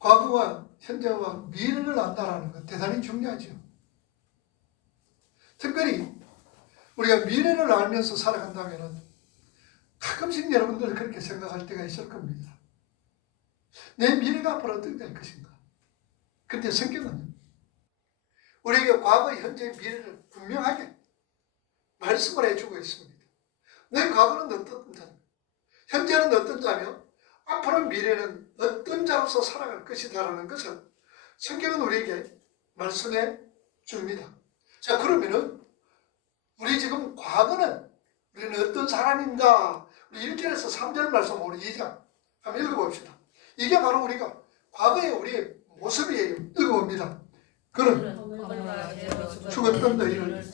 과거와 현재와 미래를 안다라는 것 대단히 중요하죠. 특별히 우리가 미래를 알면서 살아간다면 가끔씩 여러분들 그렇게 생각할 때가 있을 겁니다. 내 미래가 앞으로 어떻게 될 것인가. 그런데 성경은 우리에게 과거, 현재, 미래를 분명하게 말씀을 해주고 있습니다. 내 과거는 어떤 자, 현재는 어떤 자며 앞으로 미래는 어떤 자로서 살아갈 것이다라는 것을 성경은 우리에게 말씀해 줍니다. 자, 그러면은 우리 지금 과거는 우리는 어떤 사람인가? 우리 1절에서 3절 말씀 우리 2장 한번 읽어봅시다. 이게 바로 우리가 과거의 우리의 모습이에요. 읽어봅니다. 그는 죽었던 너희를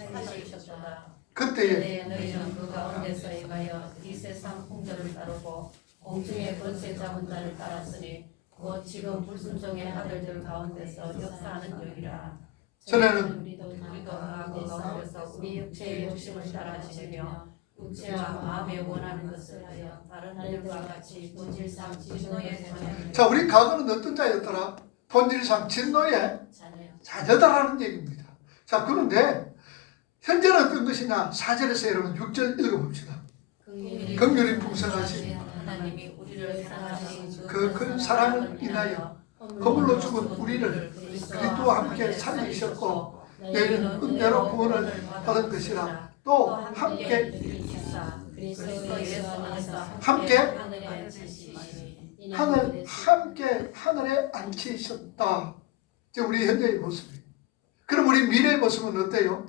그때에 너희는 그 가운데서 행하여 이 세상 풍조를 따르고 공중의 권세 잡은 자를 따랐으니 곧 지금 불순종의 아들들 가운데서 역사하는 여기라. 전에는 우리도 그 가운데서 우리 육체의 욕심을 따라지며 육체와 마음에 원하는 것을 하여 다른 아들과 같이 본질상 진노의 자녀. 자, 우리 과거는 어떤 자였더라? 본질상 진노의 자녀다라는 얘기입니다. 자, 그런데 현재는 어떤 것이냐? 4절에서 여러분 6절 읽어봅시다. 긍휼이 풍성하신 하나님이 우리를 사랑하신 그 큰 사랑을 인하여 허물로 죽은 우리를 그리스도와 함께 살리셨고 너희는 은혜로 구원을 받은 것이라. 또 함께 하늘에 앉히셨다. 이제 우리 현재의 모습이에요. 그럼 우리 미래의 모습은 어때요?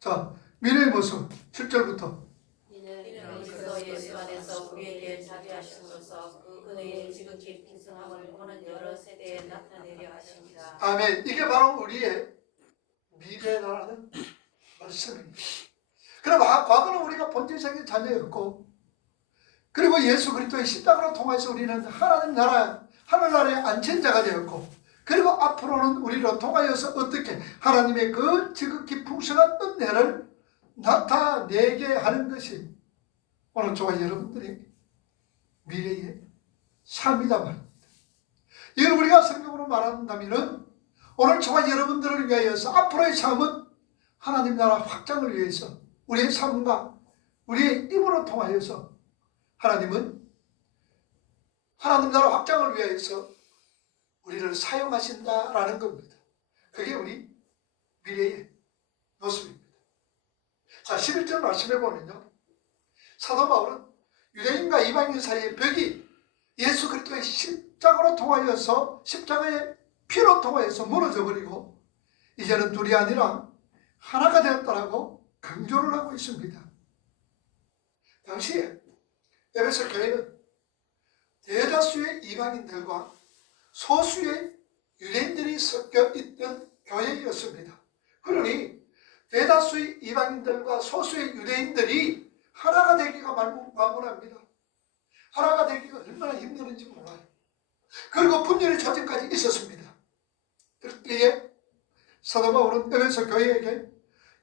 자, 미래의 모습 7절부터 그리스도 예수 안에서 우리에게 자비하심으로써 그 은혜의 지극히 풍성함을 오는 여러 세대에 나타내려 하십니다. 아멘. 이게 바로 우리의 미래라는 말씀입니다. 그럼 과거는 우리가 본질적인 자녀였고, 그리고 예수 그리스도의 십자가로 통해서 우리는 하나님 나라, 하늘나라에 앉힌 자가 되었고, 그리고 앞으로는 우리로 통하여서 어떻게 하나님의 그 지극히 풍성한 은혜를 나타내게 하는 것이 오늘 저와 여러분들의 미래의 삶이다 말입니다. 이걸 우리가 성경으로 말한다면 오늘 저와 여러분들을 위하여서 앞으로의 삶은 하나님 나라 확장을 위해서 우리의 삶과 우리의 입으로 통하여서 하나님은 하나님 나라 확장을 위하여서 우리를 사용하신다라는 겁니다. 그게 우리 미래의 모습입니다. 자, 11절 말씀해 보면요, 사도 바울은 유대인과 이방인 사이의 벽이 예수 그리스도의 십자가로 통하여서 십자가의 피로 통하여서 무너져 버리고 이제는 둘이 아니라 하나가 되었다라고 강조를 하고 있습니다. 당시에 에베소 교회는 대다수의 이방인들과 소수의 유대인들이 섞여 있던 교회였습니다. 그러니 대다수의 이방인들과 소수의 유대인들이 하나가 되기가 만문합니다. 하나가 되기가 얼마나 힘드는지 몰라요. 그리고 분열의 전쟁까지 있었습니다. 그때에 사도 바울은 에베소 교회에게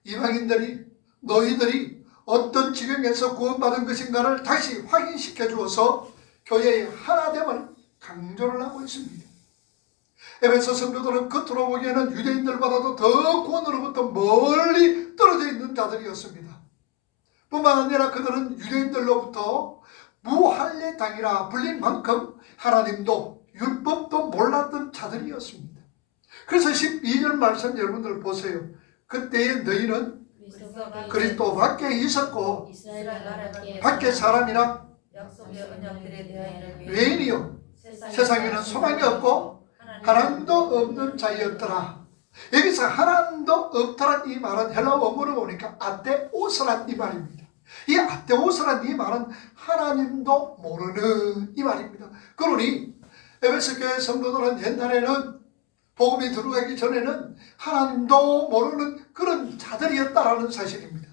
이방인들이 너희들이 어떤 지경에서 구원받은 것인가를 다시 확인시켜 주어서 교회의 하나됨을 강조를 하고 있습니다. 에베소 성도들은 겉으로 보기에는 유대인들보다도 더 구원으로부터 멀리 떨어져 있는 자들이었습니다. 뿐만 아니라 그들은 유대인들로부터 무할례당이라 불린 만큼 하나님도 율법도 몰랐던 자들이었습니다. 그래서 12절 말씀 여러분들 보세요. 그때에 너희는 그리스도 밖에 있었고 밖에 사람이나 외인이요 세상에는 소망이 없고 하나님도 없는 자였더라. 여기서 하나님도 없더란 이 말은 헬라어 원문을 보니까 아테오스란 이 말입니다. 이 아테오스란 이 말은 하나님도 모르는 이 말입니다. 그러니 에베소 교회 성도들은 옛날에는 복음이 들어가기 전에는 하나님도 모르는 그런 자들이었다라는 사실입니다.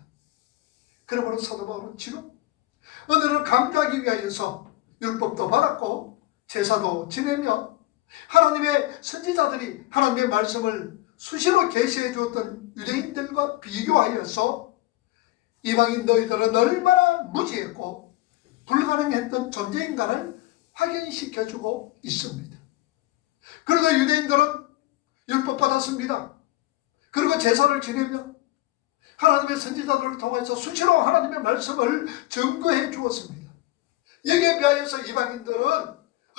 그러므로 사도 바울은 지금 은혜를 강조하기 위하여서 율법도 받았고 제사도 지내며 하나님의 선지자들이 하나님의 말씀을 수시로 계시해 주었던 유대인들과 비교하여서 이방인 너희들은 얼마나 무지했고 불가능했던 존재인가를 확인시켜주고 있습니다. 그러나 유대인들은 율법 받았습니다. 그리고 제사를 지내며 하나님의 선지자들을 통해서 수시로 하나님의 말씀을 증거해 주었습니다. 여기에 비하여서 이방인들은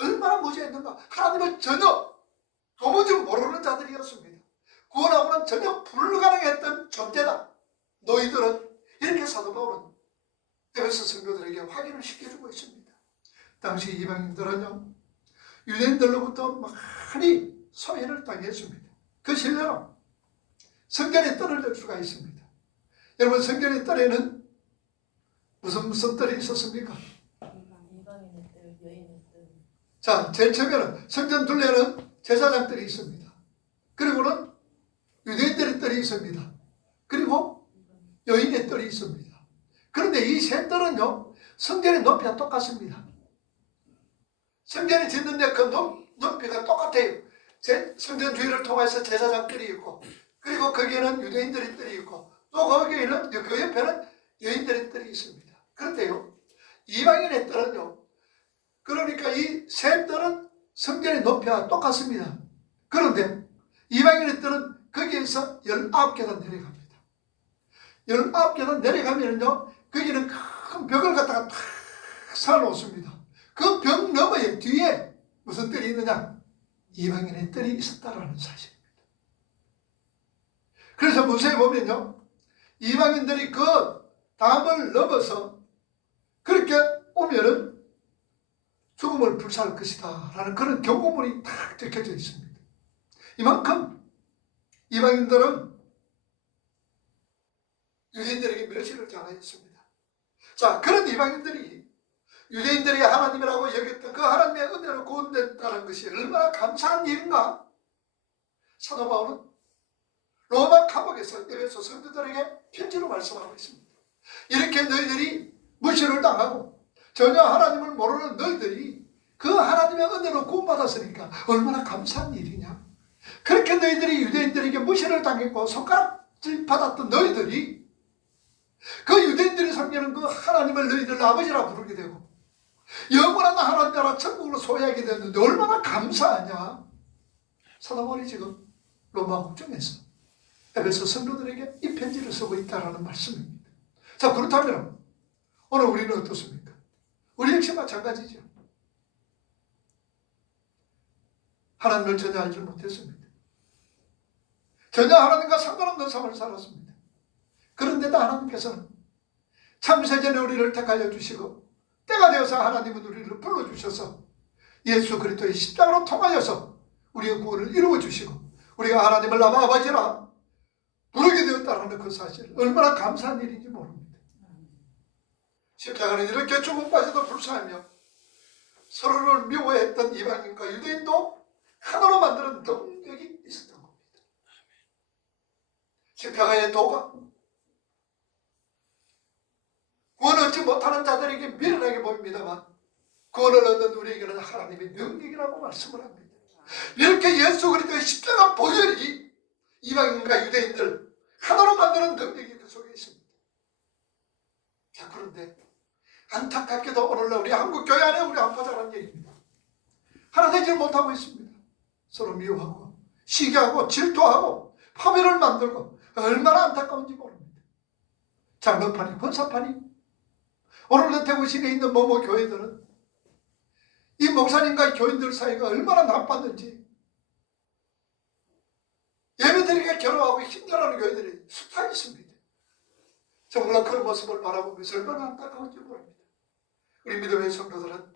얼마나 무지했는가. 하나님을 전혀 도무지 모르는 자들이었습니다. 구원하고는 전혀 불가능했던 존재다. 너희들은 이렇게 사도 바울은 에베소 성도들에게 확인을 시켜주고 있습니다. 당시 이방인들은요, 유대인들로부터 많이 소외를 당했습니다. 그 실례로 성전에 떨어질 수가 있습니다. 여러분, 성전의 뜰에는 무슨 뜰이 있었습니까? 이방인의 뜰, 여인의 뜰. 자, 제일 처음에는 성전 둘레는 제사장 뜰이 있습니다. 그리고는 유대인들의 뜰이 있습니다. 그리고 여인의 뜰이 있습니다. 그런데 이 세 뜰은요, 성전의 높이가 똑같습니다. 성전이 짓는데 그 높이가 똑같아요. 성전 주위를 통해서 제사장 뜰이 있고, 그리고 거기에는 유대인들의 뜰이 있고, 또 거기에는 그 옆에는 여인들의 뜰이 있습니다. 그런데요, 이방인의 뜰은요, 그러니까 이 세 뜰은 성전의 높이가 똑같습니다. 그런데 이방인의 뜰은 거기에서 19계단 내려갑니다. 19계단 내려가면요, 거기는 큰 벽을 갖다가 탁 쌓아놓습니다. 그 벽 너머에 뒤에 무슨 뜰이 있느냐? 이방인의 뜰이 있었다라는 사실입니다. 그래서 무서에 보면요, 이방인들이 그 담을 넘어서 그렇게 오면은 죽음을 불사할 것이다 라는 그런 경고문이 탁 적혀져 있습니다. 이만큼 이방인들은 유대인들에게 멸시를 당하였습니다. 자, 그런 이방인들이 유대인들이 하나님이라고 여겼던 그 하나님의 은혜로 구원됐다는 것이 얼마나 감사한 일인가. 사도 바울은 로마 감옥에서 에베소 성도들에게 편지로 말씀하고 있습니다. 이렇게 너희들이 무시를 당하고 전혀 하나님을 모르는 너희들이 그 하나님의 은혜로 구원받았으니까 얼마나 감사한 일이냐. 그렇게 너희들이 유대인들에게 무시를 당했고 손가락질 받았던 너희들이 그 유대인들이 섬기는 그 하나님을 너희들 아버지라 부르게 되고 영원한 하나님 나라 천국으로 소유하게 됐는데 얼마나 감사하냐. 사도 바울이 지금 로마 국정에서 에베소 성도들에게 이 편지를 쓰고 있다는 말씀입니다. 자, 그렇다면 오늘 우리는 어떻습니까? 우리 역시 마찬가지죠. 하나님을 전혀 알지 못했습니다. 전혀 하나님과 상관없는 삶을 살았습니다. 그런데도 하나님께서는 참세전에 우리를 택하여 주시고 때가 되어서 하나님은 우리를 불러주셔서 예수 그리스도의 십자가로 통하여서 우리의 구원을 이루어 주시고 우리가 하나님을 아마 아버지라 부르게 되었다는 그 사실, 얼마나 감사한 일인지 모릅니다. 십자가는 이렇게 죽음까지도 불사하며 서로를 미워했던 이방인과 유대인도 하나로 만드는 능력이 있었던 겁니다. 십자가의 도가 구원을 얻지 못하는 자들에게 미련하게 보입니다만 구원을 얻는 우리에게는 하나님의 능력이라고 말씀을 합니다. 이렇게 예수 그리스도의 십자가 보혈이 이방인과 유대인들 하나로 만드는 능력이 그 속에 있습니다. 자, 그런데 안타깝게도 오늘날 우리 한국 교회 안에 우리 안 파자라는 얘기입니다. 하나 되지 못하고 있습니다. 서로 미워하고 시기하고 질투하고 파멸을 만들고 얼마나 안타까운지 모릅니다. 장로판이 권사판이 오늘날 대구 시내에 있는某교회들은 이 목사님과 교인들 사이가 얼마나 나빴는지 예배드리기가 괴로워하고 힘들어하는 교회들이 숱하게 있습니다. 정말 그런 모습을 바라보면서 얼마나 안타까운지 모릅니다. 우리 믿음의 성도들은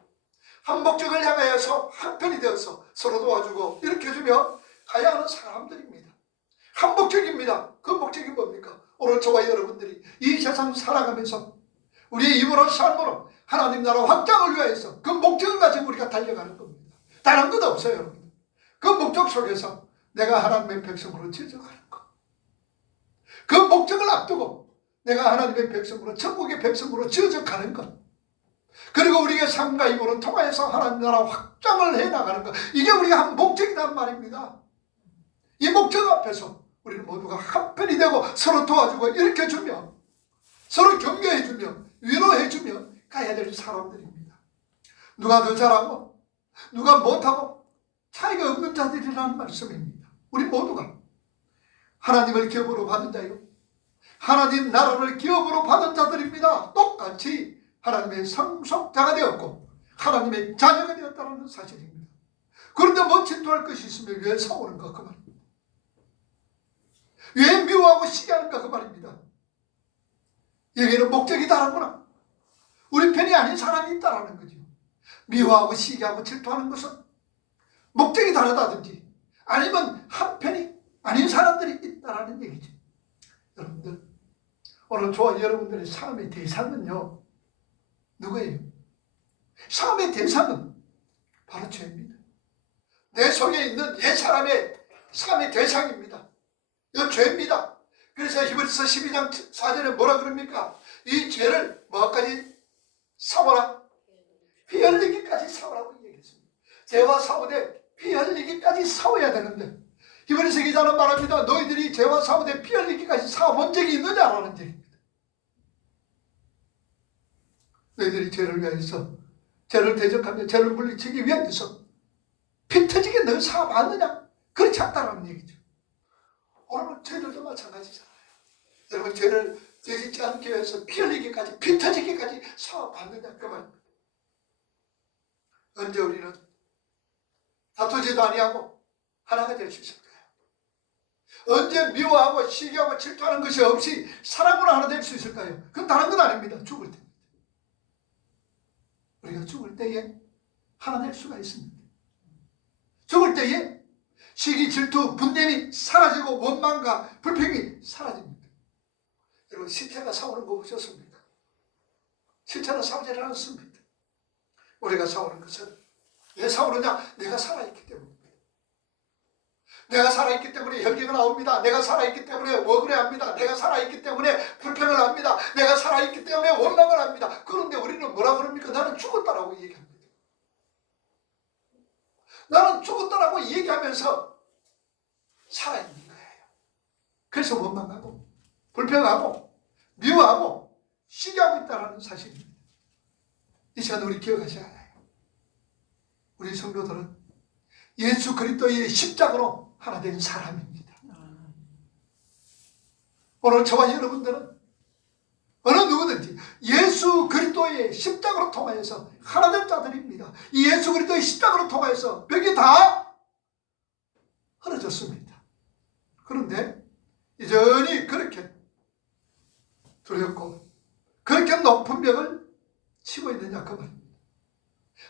한 목적을 향하여서 한편이 되어서 서로 도와주고 일으켜주며 가야 하는 사람들입니다. 한 목적입니다. 그 목적이 뭡니까? 오늘 저와 여러분들이 이 세상 살아가면서 우리의 입으로 삶으로 하나님 나라 확장을 위하여서 그 목적을 가지고 우리가 달려가는 겁니다. 다른 것 없어요, 여러분. 그 목적 속에서 내가 하나님의 백성으로 지어져가는 것. 그 목적을 앞두고 내가 하나님의 백성으로 천국의 백성으로 지어져가는 것. 그리고 우리의 삶과 입으로 통하여서 하나님 나라 확장을 해나가는 것. 이게 우리가 한 목적이란 말입니다. 이 목적 앞에서 우리는 모두가 한편이 되고 서로 도와주고 일으켜주며 서로 격려해주며 위로해주며 가야 될 사람들입니다. 누가 더 잘하고 누가 못하고 차이가 없는 자들이라는 말씀입니다. 우리 모두가 하나님을 기업으로 받은 자요, 하나님 나라를 기업으로 받은 자들입니다. 똑같이 하나님의 상속자가 되었고 하나님의 자녀가 되었다는 사실입니다. 그런데 뭐 질투할 것이 있으면 왜 싸우는가 그 말입니다. 왜 미워하고 시기하는가 그 말입니다. 여기는 목적이 다르구나. 우리 편이 아닌 사람이 있다라는 거죠. 미워하고 시기하고 질투하는 것은 목적이 다르다든지 아니면 한 편이 아닌 사람들이 있다라는 얘기죠. 여러분들, 오늘 저와 여러분들의 삶의 대상은요, 누구예요? 삶의 대상은 바로 죄입니다. 내 속에 있는 옛 사람의 삶의 대상입니다. 이 죄입니다. 그래서 히브리서 12장 4절에 뭐라 그럽니까? 이 죄를 뭐까지 사오라? 피 흘리기까지 사오라고 얘기했습니다. 죄와 사오되 피 흘리기까지 사오야 되는데 히브리서 기자는 말합니다. 너희들이 죄와 사오되 피 흘리기까지 사온 적이 있느냐라는 얘기입니다. 너희들이 죄를 위하여서, 죄를 대적하며 죄를 물리치기 위하여서 피 터지게 너 사봤느냐? 그렇지 않다라는 얘기죠. 오늘은 죄들도 마찬가지잖아요. 여러분, 죄를 저지지 않기 위해서 피 흘리기까지, 피 터지기까지 사봤느냐 그 말입니다. 언제 우리는 다투지도 아니하고 하나가 될 수 있을까요? 언제 미워하고 시기하고 질투하는 것이 없이 사랑으로 하나 될 수 있을까요? 그건 다른 건 아닙니다. 죽을 때입니다. 우리가 죽을 때에 하나 될 수가 있습니다. 죽을 때에 시기, 질투, 분냄이 사라지고 원망과 불평이 사라집니다. 여러분, 시체가 싸우는 거 보셨습니까? 시체는 싸우지 않습니다. 우리가 싸우는 것은 왜 싸우느냐? 내가 살아있기 때문입니다. 내가 살아있기 때문에 혈기가 나옵니다. 내가 살아있기 때문에 억울해합니다. 내가 살아있기 때문에 불평을 합니다. 내가 살아있기 때문에 원망을 합니다. 그런데 우리는 뭐라 그럽니까? 나는 죽었다라고 얘기합니다. 나는 죽었다라고 얘기하면서 살아있는 거예요. 그래서 원망하고 불평하고 미워하고 시기하고 있다는 사실입니다. 이 시간 우리 기억하셔야 해요. 우리 성도들은 예수 그리스도의 십자가로 하나 된 사람입니다. 오늘 저와 여러분들은 어느 누구든지 예수 그리스도의 십자가로 통하여서 하나 된 자들입니다. 이 예수 그리스도의 십자가로 통하여서 벽이 다 흐려졌습니다. 그런데 여전히 그렇게 두렵고 그렇게 높은 벽을 치고 있느냐 그 말입니다.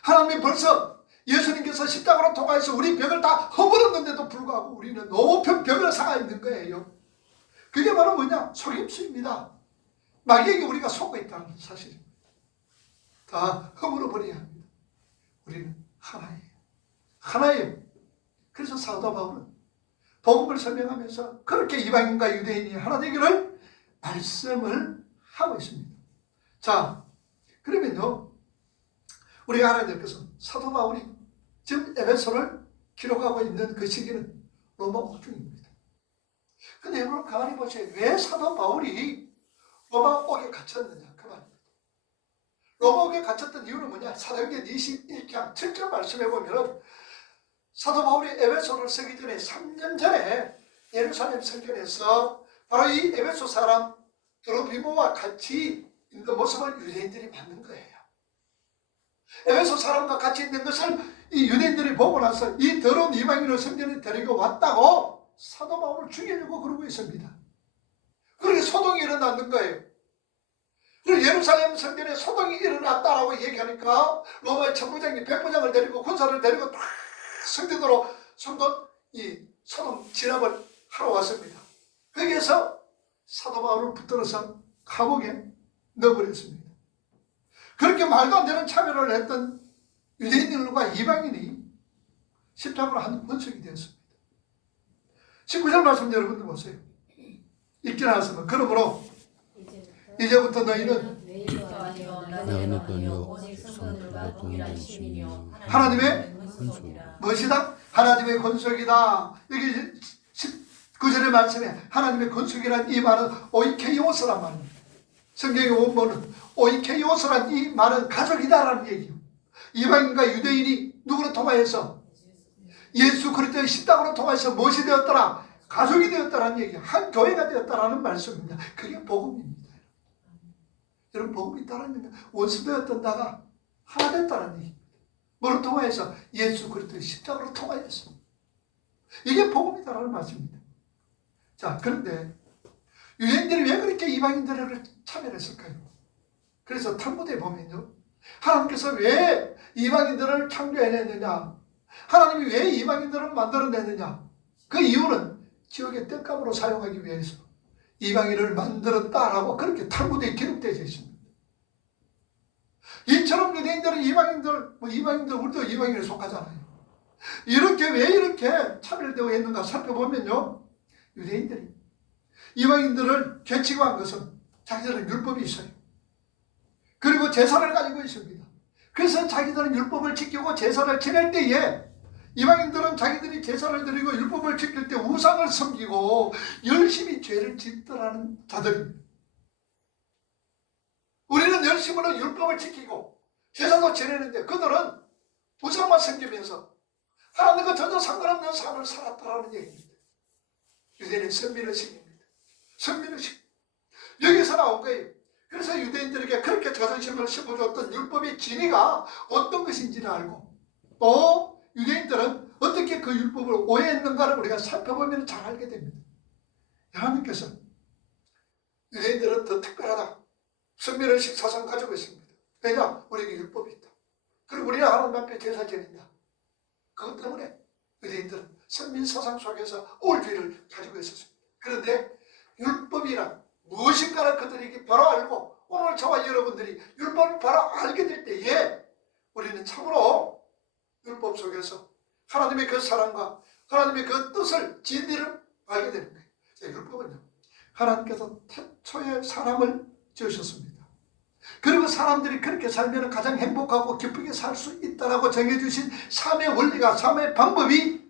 하나님이 벌써 예수님께서 십자가로 통하여서 우리 벽을 다 허물었는데도 불구하고 우리는 높은 벽을 쌓아 있는 거예요. 그게 바로 뭐냐? 속임수입니다. 마귀에게 우리가 속고 있다는 사실입니다. 다 허물어버려야 합니다. 우리는 하나예요. 하나예요. 그래서 사도 바울은 복음을 설명하면서 그렇게 이방인과 유대인이 하나 되기를 말씀을 하고 있습니다. 자, 그러면요, 우리가 알아야 될 것은 사도 바울이 지금 에베소를 기록하고 있는 그 시기는 로마 옥중입니다. 근데 여러분 가만히 보세요. 왜 사도 바울이 로마 옥에 갇혔느냐 그 말입니다. 로마 옥에 갇혔던 이유는 뭐냐? 사도행전 21장 7절 말씀해 보면 사도 바울이 에베소를 쓰기 전에 3년 전에 예루살렘 성전에서 바로 이 에베소 사람 드로피모와 같이 있는 모습을 유대인들이 봤는 거예요. 에베소 사람과 같이 있는 것을 이 유대인들이 보고 나서 이 더러운 이방인을 성전에 데리고 왔다고 사도 바울을 죽이려고 그러고 있습니다. 그렇게 소동이 일어났는 거예요. 그리고 예루살렘 성전에 소동이 일어났다라고 얘기하니까 로마의 천부장이 백부장을 데리고 군사를 데리고 다 성전으로 소돔 진압을 하러 왔습니다. 거기에서 사도 바울을 붙들어서 감옥에 넣어버렸습니다. 그렇게 말도 안 되는 차별을 했던 유대인들과 이방인이 십자가로 한 번석이 되었습니다. 19절 말씀 여러분들 보세요. 읽지 않았으면 그러므로 이제부터 너희는 하나님의 무엇이다? 하나님의 권속이다. 여기 19절의 말씀에 하나님의 권속이란 이 말은 오이케이오스란 말입니다. 성경의 원문은 오이케이오스란 이 말은 가족이다라는 얘기예요. 이방인과 유대인이 누구를 통하여서 예수 그리스도의 십자가로 통해서 무엇이 되었더라? 가족이 되었다라는 얘기, 한 교회가 되었다라는 말씀입니다. 그게 복음입니다. 여러분, 복음이 있다는 얘기는 원수되었던 나가 하나 됐다는 얘기입니다. 뭐를 통해서? 예수 그리스도의 십자가로 통하여서. 이게 복음이다라는 말씀입니다. 자, 그런데 유대인들이 왜 그렇게 이방인들을 차별했을까요? 그래서 탈무드에 보면요, 하나님께서 왜 이방인들을 창조해냈느냐, 하나님이 왜 이방인들을 만들어내느냐, 그 이유는 지옥의 떡감으로 사용하기 위해서 이방인을 만들었다라고 그렇게 탈무드에 기록되어 있습니다. 이처럼 유대인들은 이방인들, 우리도 이방인에 속하잖아요. 이렇게 왜 이렇게 차별되어 있는가 살펴보면요, 유대인들이 이방인들을 괴치고한 것은 자기들은 율법이 있어요. 그리고 제사를 가지고 있습니다. 그래서 자기들은 율법을 지키고 제사를 지낼 때에 이방인들은 자기들이 제사를 드리고 율법을 지킬 때 우상을 섬기고 열심히 죄를 짓더라는 자들입니다. 우리는 열심으로 율법을 지키고 제사도 지내는데 그들은 우상만 섬기면서 하나님과 전혀 상관없는 삶을 살았다라는 얘기입니다. 유대인의 선민의식입니다. 선민의식. 여기서 나온 거예요. 그래서 유대인들에게 그렇게 자존심을 심어줬던 율법의 진위가 어떤 것인지를 알고, 또 유대인들은 어떻게 그 율법을 오해했는가를 우리가 살펴보면 잘 알게 됩니다. 하나님께서 유대인들은 더 특별하다, 선민의식 사상 가지고 있습니다. 왜냐? 우리에게 율법이 있다. 그리고 우리는 하나님 앞에 제사 지낸다. 그것 때문에 유대인들은 선민 사상 속에서 올죄를 가지고 있었습니다. 그런데 율법이란 무엇인가를 그들에게 바로 알고, 오늘 저와 여러분들이 율법을 바로 알게 될 때에 우리는 참으로 율법 속에서 하나님의 그 사랑과 하나님의 그 뜻을, 진리를 알게 되는 거예요. 자, 율법은요, 하나님께서 태초에 사람을 지으셨습니다. 그리고 사람들이 그렇게 살면 가장 행복하고 기쁘게 살 수 있다라고 정해주신 삶의 원리가, 삶의 방법이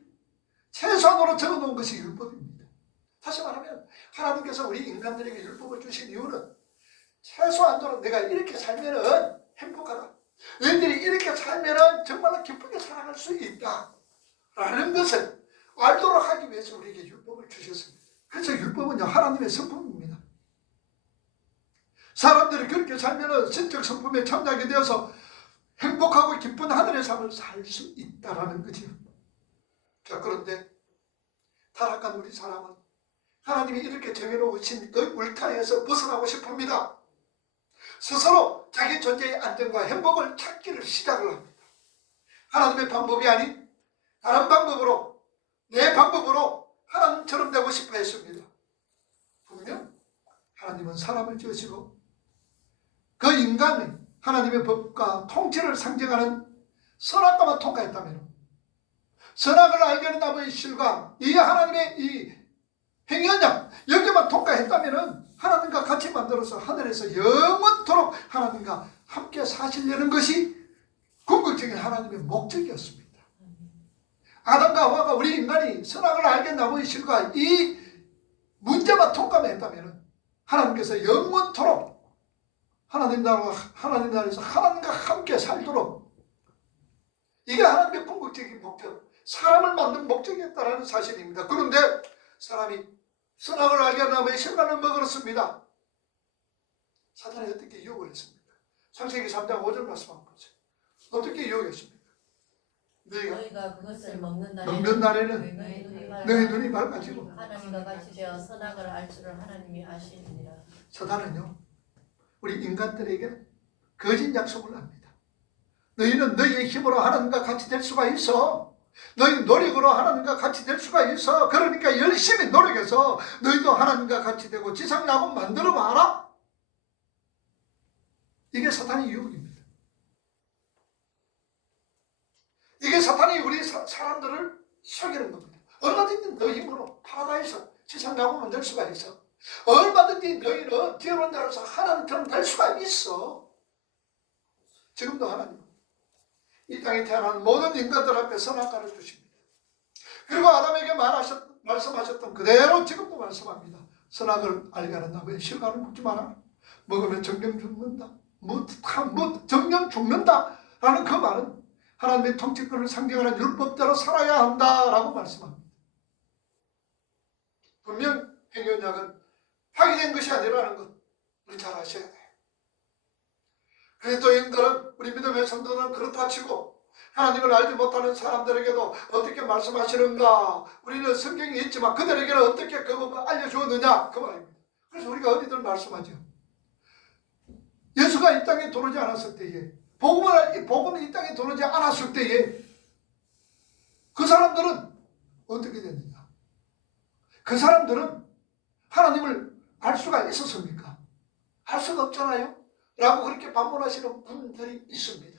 최소한으로 적어놓은 것이 율법입니다. 다시 말하면 하나님께서 우리 인간들에게 율법을 주신 이유는 최소한도로 내가 이렇게 살면 행복하다, 너희들이 이렇게 살면 정말로 기쁘게 살아갈 수 있다 라는 것을 알도록 하기 위해서 우리에게 율법을 주셨습니다. 그래서 율법은요, 하나님의 성품입니다. 사람들이 그렇게 살면 신적 성품에 참여하게 되어서 행복하고 기쁜 하늘의 삶을 살 수 있다라는 거죠. 자, 그런데 타락한 우리 사람은 하나님이 이렇게 정해놓으신 그 울타리에서 벗어나고 싶습니다. 스스로 자기 존재의 안정과 행복을 찾기를 시작을 합니다. 하나님의 방법이 아닌 다른 방법으로, 내 방법으로 하나님처럼 되고 싶어 했습니다. 분명 하나님은 사람을 지으시고 그 인간이 하나님의 법과 통치를 상징하는 선악과만 통과했다면, 선악을 알게 하는 나무의 실과 이 하나님의 이 행위언약, 여기만 통과했다면 하나님과 같이 만들어서 하늘에서 영원토록 하나님과 함께 사시려는 것이 궁극적인 하나님의 목적이었습니다. 아담과 하와가, 우리 인간이 선악을 알게 나무의 실과 이 문제만 통과했다면 하나님께서 영원토록 하나님 나라에서 하나님과 함께 살도록, 이게 하나님의 궁극적인 목적, 사람을 만든 목적이었다는 사실입니다. 그런데 사람이 선악을 알게 하는 나무의 실과를 먹었습니다. 사탄이 어떻게 유혹을 했습니까? 창세기 3장 5절 말씀 한번 보세요. 어떻게 유혹했습니까? 너희가 그것을 먹는 날에는 너희 눈이 밝아지고 하나님과 같이 되어 선악을 알 줄을 하나님이 아시느니라. 사탄은요, 우리 인간들에게 거짓 약속을 합니다. 너희는 너희의 힘으로 하나님과 같이 될 수가 있어. 너희 노력으로 하나님과 같이 될 수가 있어. 그러니까 열심히 노력해서 너희도 하나님과 같이 되고 지상야곱 만들어 봐라. 이게 사탄의 유혹입니다. 이게 사탄이 우리 사람들을 속이는 겁니다. 얼마든지 너 힘으로 파라다이스 지상야곱 만들 수가 있어. 얼마든지 너희는 뛰어난 자로서 하나님처럼 될 수가 있어. 지금도 하나님 이 땅에 태어난 모든 인간들 앞에 선악과를 주십니다. 그리고 아담에게 말씀하셨던 그대로 지금도 말씀합니다. 선악을 알게 하는 나무의 실과를 먹지 마라. 먹으면 정령 죽는다. 정령 죽는다 라는 그 말은 하나님의 통치권을 상징하는 율법대로 살아야 한다라고 말씀합니다. 분명 행연약은 파기된 것이 아니라는 것 우리 잘 아셔야 돼요. 그리스도인들은, 우리 믿음의 성도는 그렇다 치고 하나님을 알지 못하는 사람들에게도 어떻게 말씀하시는가, 우리는 성경이 있지만 그들에게는 어떻게 그 법을 알려주었느냐, 그 말입니다. 그래서 우리가 어디든 말씀하죠. 예수가 이 땅에 들어오지 않았을 때에, 복음이 이 땅에 들어오지 않았을 때에 그 사람들은 어떻게 됐느냐? 그 사람들은 하나님을 알 수가 있었습니까? 알 수가 없잖아요. 라고 그렇게 반문하시는 분들이 있습니다.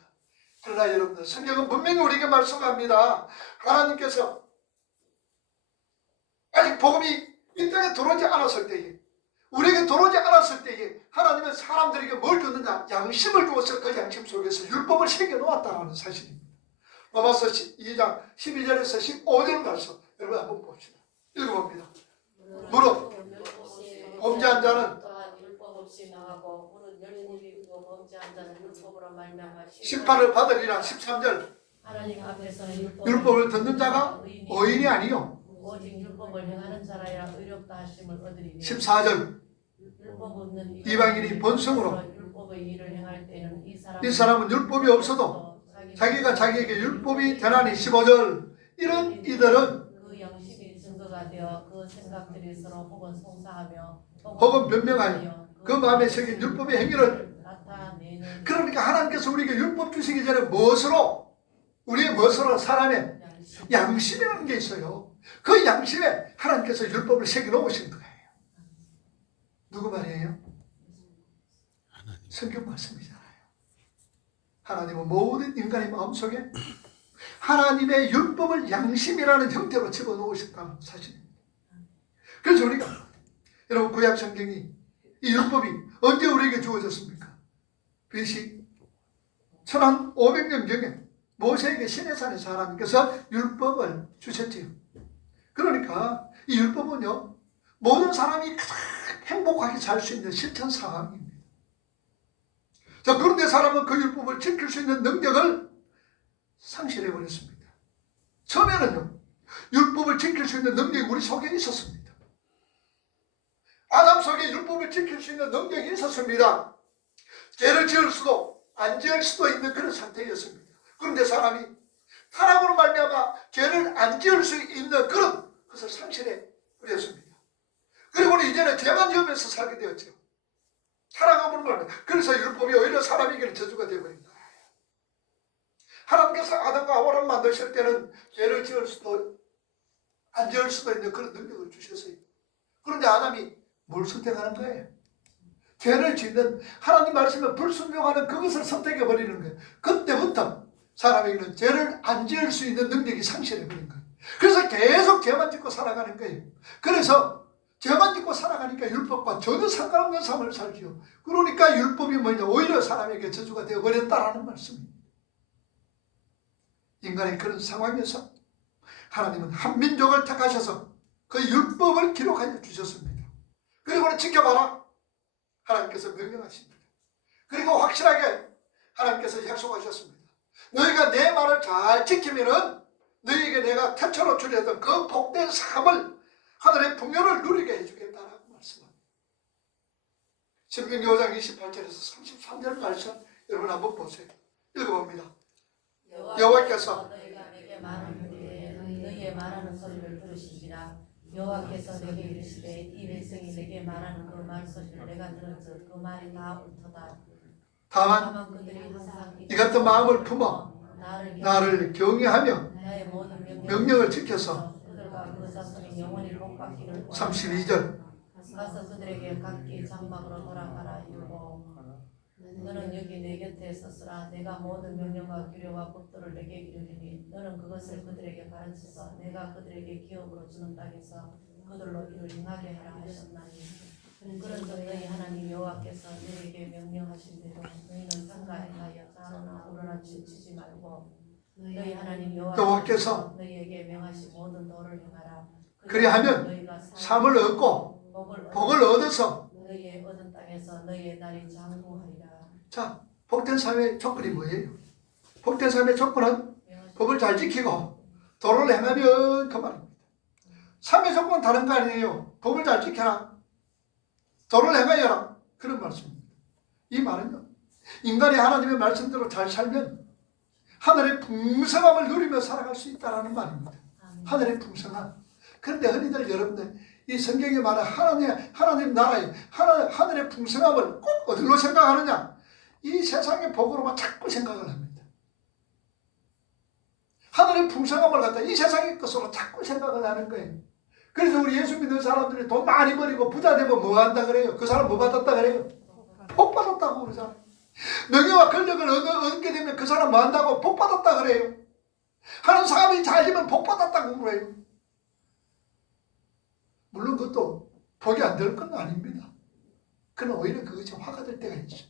그러나 여러분들, 성경은 분명히 우리에게 말씀합니다. 하나님께서 아직 복음이 이 땅에 들어오지 않았을 때에, 우리에게 들어오지 않았을 때에 하나님은 사람들에게 뭘 줬느냐? 양심을 주어서 그 양심 속에서 율법을 새겨놓았다는 사실입니다. 로마서 2장 12절에서 15절 말씀 여러분 한번 봅시다. 읽어봅니다. 무릇 범죄한 자는 율법 없이 나가고 무릇 열림이 범죄한 자는 율법으로 말미암아 심판을 받으리라. 13절 하나님 앞에서 율법을 듣는 자가 의인이 아니요 오직 율법을 행하는 자라야 의롭다 하심을 얻으리니. 14절 율법 없는 이방인이 본성으로 율법의 일을 행할 때는 이 사람은 율법이 없어도 자기가 자기에게 율법이 되나니. 15절 이런 이들은 그 양심이 증거가 되어 그 생각들이 서로 혹은 송사하며 혹은 변명하여 그 마음에 새긴 율법의 행위를, 나타내는. 그러니까 하나님께서 우리에게 율법 주시기 전에 무엇으로, 우리의 무엇으로, 사람의 양심이라는 게 있어요. 그 양심에 하나님께서 율법을 새겨놓으신 거예요. 누구 말이에요? 성경 말씀이잖아요. 하나님은 모든 인간의 마음속에 하나님의 율법을 양심이라는 형태로 집어넣으셨다는 사실입니다. 그래서 우리가, 여러분, 구약 성경이, 이 율법이 언제 우리에게 주어졌습니까? BC 1500년경에 모세에게 시내산에서 하나님께서 율법을 주셨지요. 그러니까 이 율법은요, 모든 사람이 가장 행복하게 살 수 있는 실천 상황입니다. 자, 그런데 사람은 그 율법을 지킬 수 있는 능력을 상실해버렸습니다. 처음에는요, 율법을 지킬 수 있는 능력이 우리 속에 있었습니다. 아담 속에 율법을 지킬 수 있는 능력이 있었습니다. 죄를 지을 수도 안 지을 수도 있는 그런 상태였습니다. 그런데 사람이 타락으로 말미암아 죄를 안 지을 수 있는 그런 것을 상실해 버렸습니다. 그리고 이제는 죄만 지으면서 살게 되었죠. 타락함으로 말미암아. 그래서 율법이 오히려 사람에게는 저주가 되어버린 거예요. 하나님께서 아담과 하와를 만드실 때는 죄를 지을 수도 안 지을 수도 있는 그런 능력을 주셨어요. 그런데 아담이 뭘 선택하는 거예요? 죄를 짓는, 하나님 말씀에 불순종하는 그것을 선택해버리는 거예요. 그때부터 사람에게는 죄를 안 지을 수 있는 능력이 상실해버린 거예요. 그래서 계속 죄만 짓고 살아가는 거예요. 그래서 죄만 짓고 살아가니까 율법과 전혀 상관없는 삶을 살지요. 그러니까 율법이 뭐냐? 오히려 사람에게 저주가 되어버렸다라는 말씀입니다. 인간의 그런 상황에서 하나님은 한 민족을 택하셔서 그 율법을 기록하여 주셨습니다. 그리고 지켜봐라, 하나님께서 명령하십니다. 그리고 확실하게 하나님께서 약속하셨습니다. 너희가 내 말을 잘 지키면은 너희에게 내가 태초로 주려던 그 복된 삶을, 하늘의 풍요를 누리게 해주겠다라고 말씀합니다. 신명기 5장 28절에서 33절 말씀 여러분 한번 보세요. 읽어봅니다. 여호와께서 너희가 내게 말하는데 너희의 말하는 소리를 들으시리라. 여호와께서 내게 이르시되 이 백성이 내게 말하는 그 말소리를 내가 들은즉 그 말이 다 옳도다. 다만 그들이 항상 이 같은 마음을 품어 나를 경외하며 나의 모든 명령을 지켜서. 그들과 그 자손이 영원히 복받기를 32절 가서 그들에게 각기 장막으로 돌아가라 이르고 너는 여기 내 곁에 있었으라. 내가 모든 명령과 규례와 법도를 내게 이르리니 너는 그것을 그들에게 가르쳐서 내가 그들에게 기업으로 주는 땅에서 그들로 이를 행하게 하라 하셨나니. 그런즉 너희 하나님 여호와께서 너희에게 명령하신 대로 너희는 상가행하여 자로나 우러나 치지 말고 너희 하나님 여호와께서 너희에게 명하신 모든 도를 행하라. 그리하면 너희가 삶을 얻고 복을 얻어서. 너희의 얻은 땅에서 너희의 날이 장구하리라. 자, 복된 삶의 조건이 뭐예요? 복된 삶의 조건은 법을 잘 지키고 도를 행하면 그 말입니다. 삶의 조건은 다른 거 아니에요. 법을 잘 지켜라. 도를 행하여라. 그런 말씀입니다. 이 말은요, 인간이 하나님의 말씀대로 잘 살면 하늘의 풍성함을 누리며 살아갈 수 있다는 말입니다. 하늘의 풍성함. 그런데 흔히들 여러분들 이 성경에 말하는 하나님 나라의 하늘의 풍성함을 꼭 어디로 생각하느냐? 이 세상의 복으로만 자꾸 생각을 합니다. 하늘의 풍성함을 갖다 이 세상의 것으로 자꾸 생각을 하는 거예요. 그래서 우리 예수 믿는 사람들이 돈 많이 버리고 부자 되면 뭐 한다 그래요? 그 사람 뭐 받았다 그래요? 복 받았다고 그러잖아요. 명예와 권력을 얻게 되면 그 사람 뭐 한다고? 복 받았다 그래요. 하는 사람이 잘 되면 복 받았다고 그래요. 물론 그것도 복이 안 될 건 아닙니다. 그러나 오히려 그것이 화가 될 때가 있죠.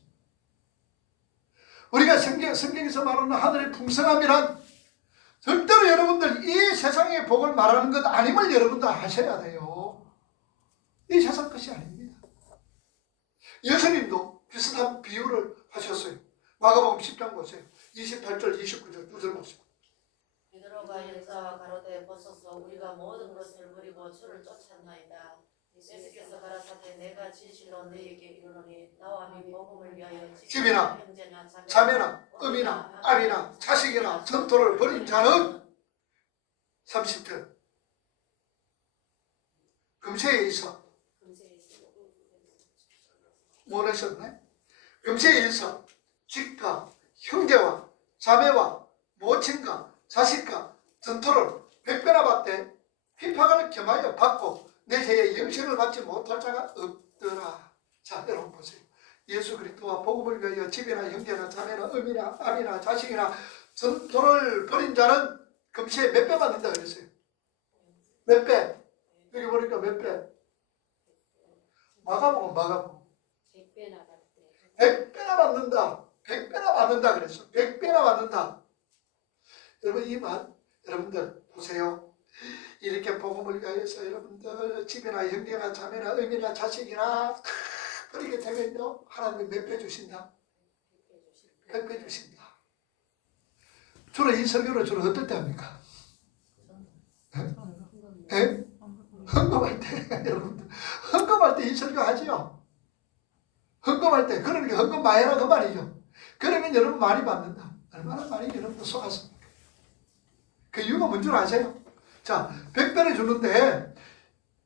우리가 성경에서 말하는 하늘의 풍성함이란 절대로 여러분들 이 세상의 복을 말하는 것 아님을 여러분들 아셔야 돼요. 이 세상 것이 아닙니다. 예수님도 비슷한 비유를 하셨어요. 마가복음 10장 보세요. 28절 29절 2절 보세요. 베드로가 여자와 가로되 보소서 우리가 모든 것을 버리고 주를 쫓았나이다. 예수께서 가라사대 내가 진실로 너희에게 이르노니 나와 및 복음을 위하여 집이나 자매나 음이나 아비나 자식이나 전토를 벌인 자는 30절 금세에 있어 뭐라셨네? 금세에 있어 집과 형제와 자매와 모친과 자식과 전토를 100배나 받되 핍박을 겸하여 받고 내 해에 영생을 받지 못할 자가 없더라. 자, 여러분 보세요. 예수 그리스도와 복음을 위하여 집이나 형제나 자매나 음이나 아비나 자식이나 전토를 벌인 자는 금시에 몇 배 받는다 그랬어요. 몇 배? 여기 보니까 몇 배? 마가복음 100배나 받는다. 100배나 받는다 그랬어. 100배나 받는다. 여러분 이 말 여러분들 보세요. 이렇게 복음을 위하여서 여러분들 집이나 형제나 자매나 음이나 자식이나 그렇게 되면요 하나님이 몇 배 주신다? 100배 주신다. 주로 이 설교를 주로 어떨 때 합니까? 예? 헌금할 때 여러분들 헌금할 때 이 설교 하지요. 헌금할 때 그러니까 헌금 많이 해라 그 말이죠. 그러면 여러분 많이 받는다. 얼마나 많이 여러분들 속았습니까? 그 이유가 뭔 줄 아세요? 자, 100배를 주는데,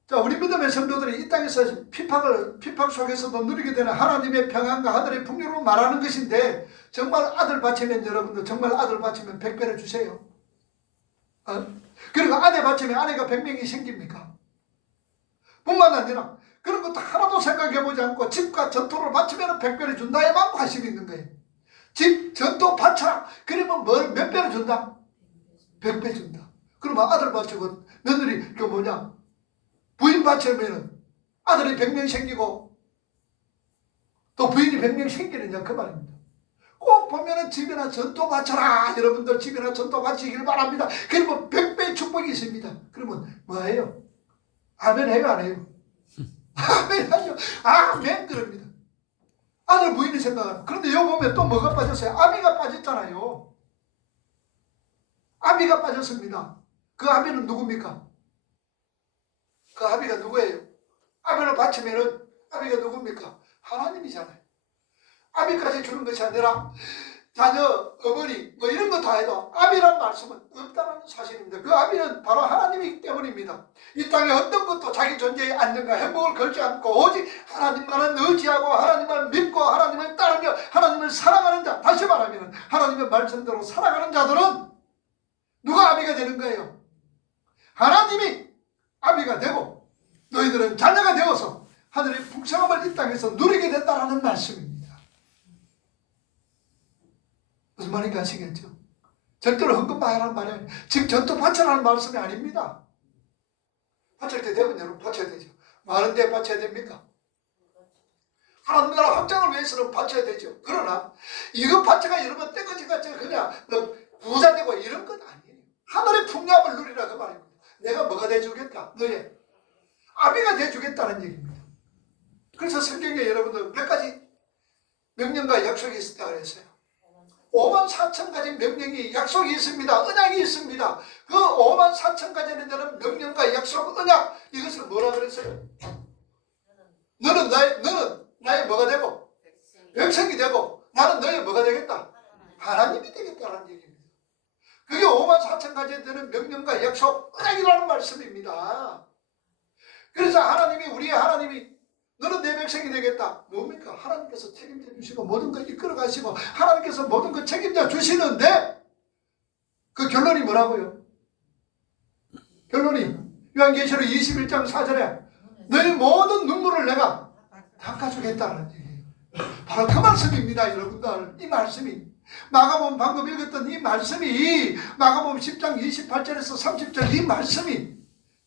자, 우리 믿음의 성도들이 이 땅에서 핍박 속에서도 누리게 되는 하나님의 평안과 하늘의 풍요를 말하는 것인데, 정말 아들 바치면 여러분들, 정말 아들 바치면 100배를 주세요. 그리고 아내 바치면 아내가 100명이 생깁니까? 뿐만 아니라, 그런 것도 하나도 생각해보지 않고 집과 전토를 바치면 100배를 준다에만 관심이 있는 거예요. 집, 전토 바쳐라. 그러면 몇 배를 준다? 100배 준다. 그러면 아들 바치고 며느리 부인 바치면은 아들이 100명 생기고 또 부인이 100명 생기느냐 그 말입니다. 꼭 보면은 집이나 전토 바쳐라. 여러분들 집이나 전토 바치길 바랍니다. 그러면 100배의 축복이 있습니다. 그러면 뭐예요? 아멘 해요 안 해요? 아멘 하죠. 아멘 그럽니다. 아들 부인이 생각하는. 그런데 여기 보면 또 뭐가 빠졌어요? 아비가 빠졌잖아요. 아비가 빠졌습니다. 그 아비는 누굽니까? 그 아비가 누구예요? 아비를 바치면은 아비가 누굽니까? 하나님이잖아요. 아비까지 주는 것이 아니라 자녀, 어머니 뭐 이런 거 다 해도 아비란 말씀은 없다는 사실입니다. 그 아비는 바로 하나님이기 때문입니다. 이 땅에 어떤 것도 자기 존재의 안정과 행복을 걸지 않고 오직 하나님만을 의지하고 하나님을 믿고 하나님을 따르며 하나님을 사랑하는 자, 다시 말하면 하나님의 말씀대로 살아가는 자들은 누가 아비가 되는 거예요? 하나님이 아비가 되고 너희들은 자녀가 되어서 하늘의 풍성함을 이 땅에서 누리게 된다는 말씀입니다. 무슨 말인지 아시겠죠? 절대로 헌금 바라는 말이 아니에요. 지금 전투 바쳐라는 말씀이 아닙니다. 바칠 때 되면 여러분 바쳐야 되죠. 많은데 바쳐야 됩니까? 하나님 나라 확장을 위해서는 바쳐야 되죠. 그러나 이거 바쳐가 여러분 떼거지가 그냥 부자 되고 이런 건 아니에요. 하늘의 풍요함을 누리라 그 말입니다. 내가 뭐가 돼주겠다? 너의 아비가 돼주겠다는 얘기입니다. 그래서 성경에 여러분들 몇 가지 명령과 약속이 있었다 그랬어요. 5만 4천 가지 명령이 약속이 있습니다. 언약이 있습니다. 그 5만 4천 가지는 되는 명령과 약속, 언약, 이것을 뭐라 그랬어요? 너는 나의 뭐가 되고 백성이 되고 나는 너의 뭐가 되겠다? 하나님이 되겠다는 얘기입니다. 그게 5만 4천 가지에 되는 명령과 약속, 언약이라는 말씀입니다. 그래서 우리의 하나님이 너는 내 백성이 되겠다. 뭡니까? 하나님께서 책임져 주시고 모든 걸 이끌어 가시고 하나님께서 모든 걸 책임져 주시는데 그 결론이 뭐라고요? 결론이 요한계시록 21장 4절에 너희 모든 눈물을 내가 닦아주겠다는 얘기예요. 바로 그 말씀입니다. 여러분들, 이 말씀이 마가복음 방금 읽었던 이 말씀이 마가복음 10장 28절에서 30절 이 말씀이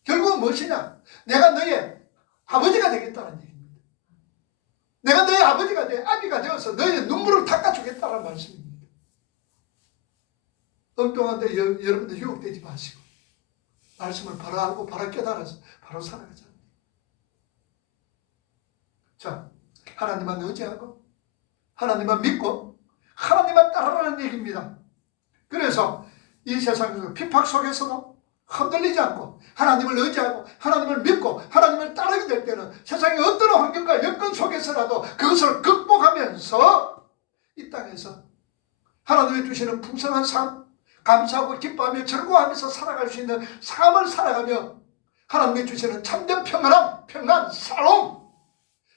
결국은 무엇이냐? 내가 너의 아버지가 되겠다는 얘기입니다. 내가 너의 아버지가 아비가 되어서 너의 눈물을 닦아주겠다는 말씀입니다. 엉뚱한데 여러분들 유혹되지 마시고 말씀을 바로 알고 바로 깨달아서 바로 살아가자. 자, 하나님만 의지하고 하나님만 믿고 하나님만 따르라는 얘기입니다. 그래서 이 세상에서 핍박 속에서도 흔들리지 않고 하나님을 의지하고 하나님을 믿고 하나님을 따르게 될 때는 세상의 어떤 환경과 여건 속에서라도 그것을 극복하면서 이 땅에서 하나님이 주시는 풍성한 삶, 감사하고 기뻐하며 즐거워하면서 살아갈 수 있는 삶을 살아가며 하나님이 주시는 참된 평안, 살롬,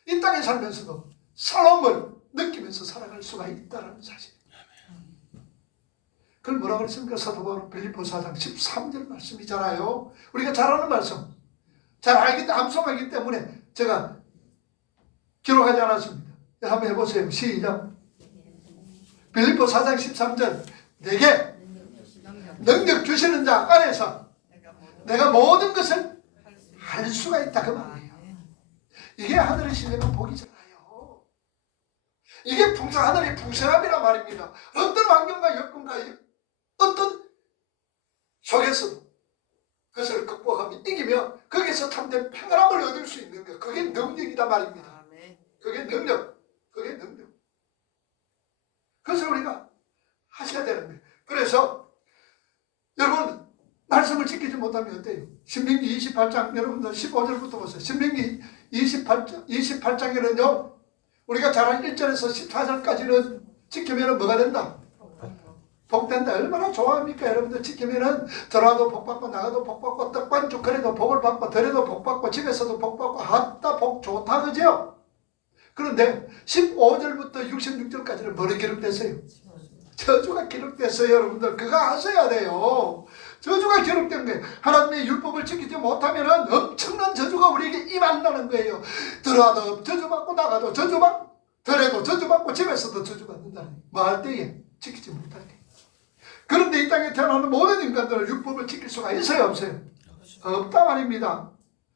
이 땅에 살면서도 살롬을 느끼면서 살아갈 수가 있다는 사실입니다. 그걸 뭐라고 했습니까? 사도 바울 빌립보 4장 13절 말씀이잖아요. 우리가 잘 아는 말씀, 잘 암송하기 때문에 제가 기록하지 않았습니다. 한번 해보세요. 시작. 빌립보 4장 13절 내게 능력 주시는 자 안에서 내가 모든 것을 할 수가 있다 그 말이에요. 이게 하늘의 신령한 복이잖아요. 이게 하늘의 풍성함이란 말입니다. 어떤 환경과 여건과 어떤 속에서도 그것을 극복하며 이기며 거기서 참된 평안함을 얻을 수 있는 것, 그게 능력이다 말입니다. 그게 능력. 그것을 우리가 하셔야 되는 거예요. 그래서 여러분 말씀을 지키지 못하면 어때요? 신명기 28장 여러분들 15절부터 보세요. 신명기 28장에는요 우리가 잘 아는 1절에서 14절까지는 지키면 뭐가 된다? 복된다. 얼마나 좋아합니까? 여러분들 지키면은 들어와도 복받고 나가도 복받고 떡반죽 그래도 복을 받고 덜해도 복받고 집에서도 복받고 아따 복 좋다 그죠? 그런데 15절부터 66절까지는 뭐를 기록됐어요? 저주가 기록됐어요. 여러분들 그거 아셔야 돼요. 저주가 기록된 거예요. 하나님의 율법을 지키지 못하면 엄청난 저주가 우리에게 임한다는 거예요. 들어와도 저주받고 나가도 저주받고 덜해도 저주받고 집에서도 저주받는다는 거예요. 뭐 할 때에 지키지 못할 때. 그런데 이 땅에 태어나는 모든 인간들은 율법을 지킬 수가 있어요 없어요? 없다 말입니다.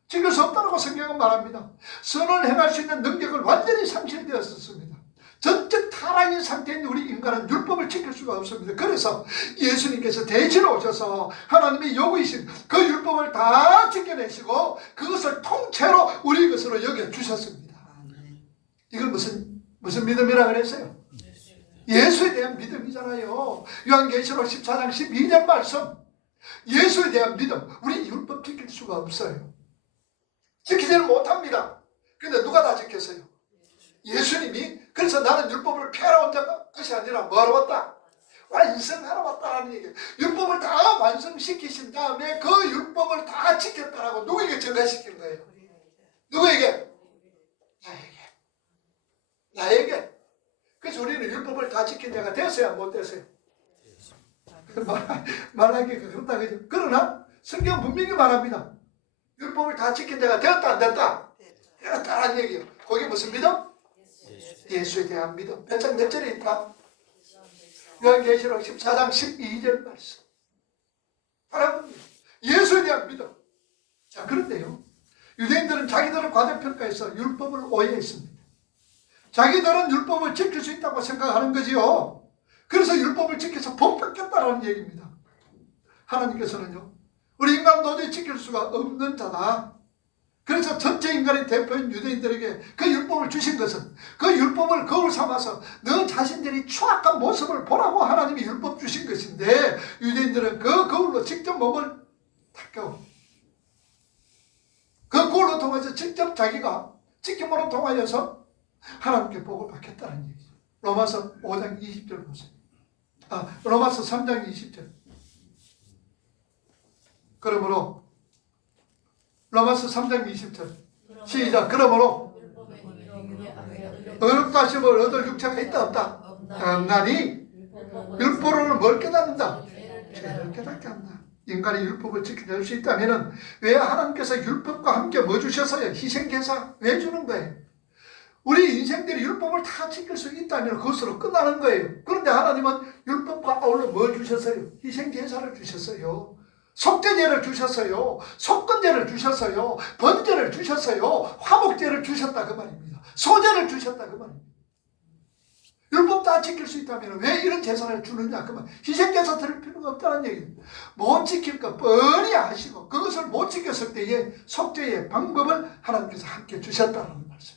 지킬 수 없다고 성경은 말합니다. 선을 행할 수 있는 능력을 완전히 상실되었습니다. 전적 타락인 상태인 우리 인간은 율법을 지킬 수가 없습니다. 그래서 예수님께서 대신 오셔서 하나님의 요구이신 그 율법을 다 지켜내시고 그것을 통째로 우리 것으로 여겨주셨습니다. 이걸 무슨 믿음이라 그랬어요? 예수에 대한 믿음이잖아요. 요한계시록 14장 12절 말씀, 예수에 대한 믿음. 우리 율법 지킬 수가 없어요. 지키지는 못합니다. 그런데 누가 다 지켰어요? 예수님이. 그래서 나는 율법을 폐하러 온 자가 그것이 아니라 뭐하러 왔다? 완성하러 왔다라는 얘기예요. 율법을 다 완성시키신 다음에 그 율법을 다 지켰다라고 누구에게 전가시킨 거예요? 누구에게? 나에게. 그래서 우리는 율법을 다 지킨 자가 됐어야 못 됐어요? 말하기가 그렇다 그죠? 그러나 성경 분명히 말합니다. 율법을 다 지킨 자가 되었다 안 됐다? 되었다라는 얘기예요. 거기 무슨 믿음? 예수에 대한 믿음. 몇 장 몇 절에 있다? 요한계시록 14장 12절 말씀. 바로 예수에 대한 믿음. 자, 그런데요 유대인들은 자기들을 과대평가해서 율법을 오해했습니다. 자기들은 율법을 지킬 수 있다고 생각하는 거지요. 그래서 율법을 지켜서 복 받겠다라는 얘기입니다. 하나님께서는요 우리 인간 도저히 지킬 수가 없는 자다. 그래서 전체 인간의 대표인 유대인들에게 그 율법을 주신 것은 그 율법을 거울 삼아서 너 자신들이 추악한 모습을 보라고 하나님이 율법 주신 것인데, 유대인들은 그 거울로 직접 몸을 닦고 그 거울로 통해서 직접 자기가 지킴으로 통하여서 하나님께 복을 받겠다는 얘기죠. 로마서 5장 20절 보세요. 로마서 3장 20절. 그러므로 로마서 3장 20절 시작. 그러므로 의롭다 하심을 얻을 육체가 있다 없다? 없나니 율법을 뭘 깨닫는다? 죄를 깨닫게 한다. 인간이 율법을 지켜낼 수 있다면 왜 하나님께서 율법과 함께 뭐 주셔서요? 희생제사 왜 주는 거예요? 우리 인생들이 율법을 다 지킬 수 있다면 그것으로 끝나는 거예요. 그런데 하나님은 율법과 아울러 뭘 주셨어요? 희생제사를 주셨어요. 속죄제를 주셨어요. 속건제를 주셨어요. 번제를 주셨어요. 화목제를 주셨다 그 말입니다. 소제를 주셨다 그 말입니다. 율법 다 지킬 수 있다면 왜 이런 제사를 주느냐 그 말. 희생제사 드릴 필요가 없다는 얘기입니다. 못 지킬 것 뻔히 아시고 그것을 못 지켰을 때에 속죄의 방법을 하나님께서 함께 주셨다는 말씀.